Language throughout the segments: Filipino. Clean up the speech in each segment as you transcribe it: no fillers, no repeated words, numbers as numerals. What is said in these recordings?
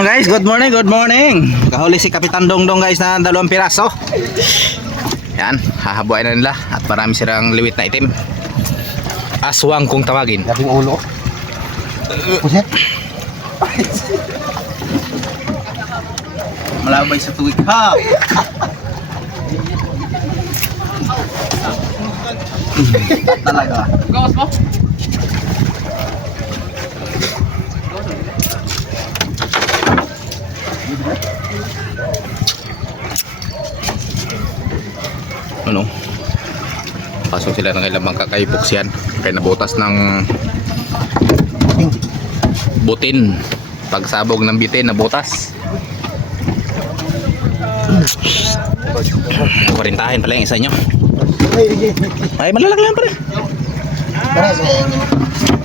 Ano guys, good morning, good morning. Kahuli si Kapitan Dongdong guys na 2 piraso. Yan, hahabuin na nila at marami silang liwit na itim. Aswang kung tawagin. Labing ulo. Puset. Malabay sa tuwid ha. Talaga. Gawas mo? Ano? Pasok sila ng ilang mga kakaibok yan. Kaya nabutas ng butin. Pagsabog ng bitin, nabutas. Kurintahin pala yung isa nyo. Ay, malalaki lang pala.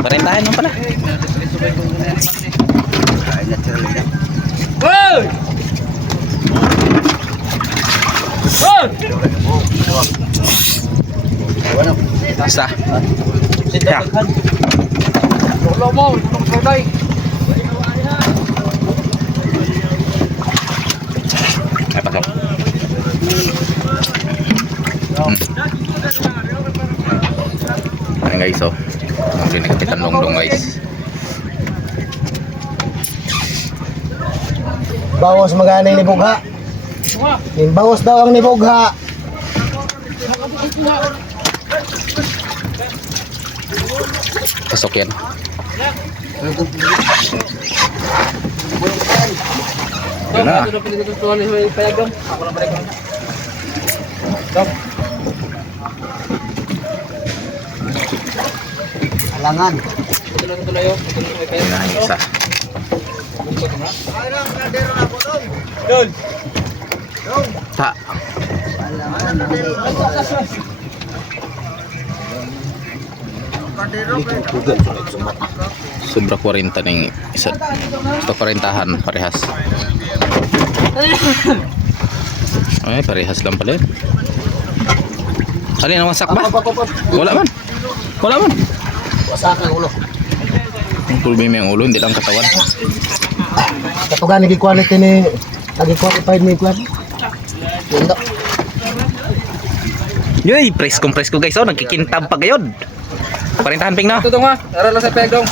Kurintahin mo pala. Hoy! Hoy! Isa. Ya. Lolo mo, itong soday. Ay, pasok. Ayan guys, oh. Ang ni Kapitan Dongdong guys. Bawas magana ni Bugha. Bawas daw ang ni Bugha. Pasok yan. Yun na. Ito na pinitutuan ni Payagam. Ako na balik. Alangan. Ito na tuloy oh. Ito na may Yun Payagam. na yung isa. Yun. Ta. Sobra 40 ng isa. Ito 40han parehas. Ay, parehas lang pala. Alin ang wasak ba? Wala man. Wala man. Wasak ang ulo. Ang problema yung ulo, hindi lang katawan. Katugan ni quality ni qualified ni kwan. Yun. Yoy, press ko guys. Oh, nagkikintab pa gayod. 40han ping na. Ito nga. Tara lang sa Payagam.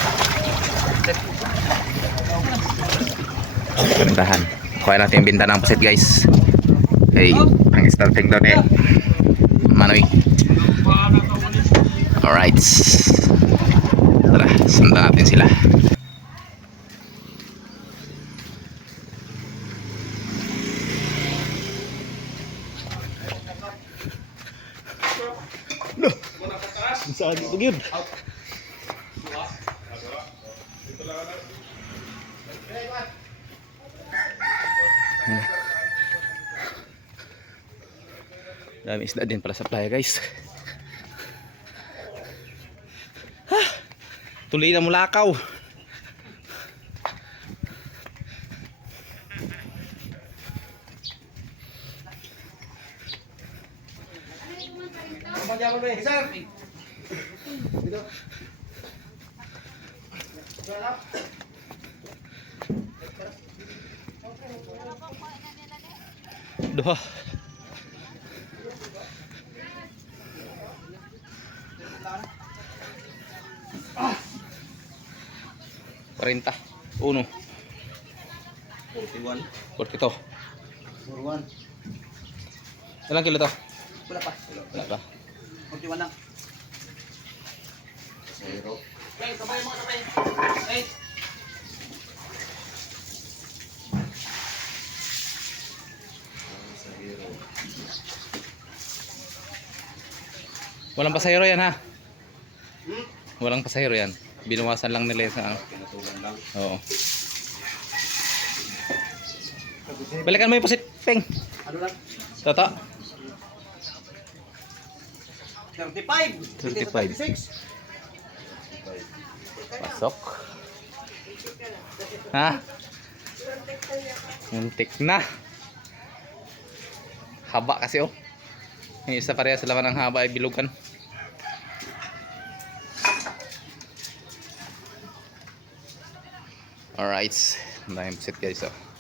40han. Kuha natin yung binta ng pusit guys. Hey, ang starting doon eh. Manoy. Alright. Tara, sundan natin sila. Saan ito yun? Dami isda din pala sa playa guys. Tuloy na mulakaw. Duha. Perintah. Uno. 41. 42. 41. Ilang kilo to? Wala pa. Wala pa. 41 lang. Zero. Hey, sabay mo sabay. Hey. Walang pasahero yan ha. Walang pasahero yan. Binawasan lang nila sa Oo. Balikan mo yung pusit, Peng. Ano lang? Toto. 35. 35. Pasok. Ha? Muntik na. Haba kasi oh. Yung isa pareha sa laman ng haba ay bilugan. Alright. Ang daming pusit guys oh.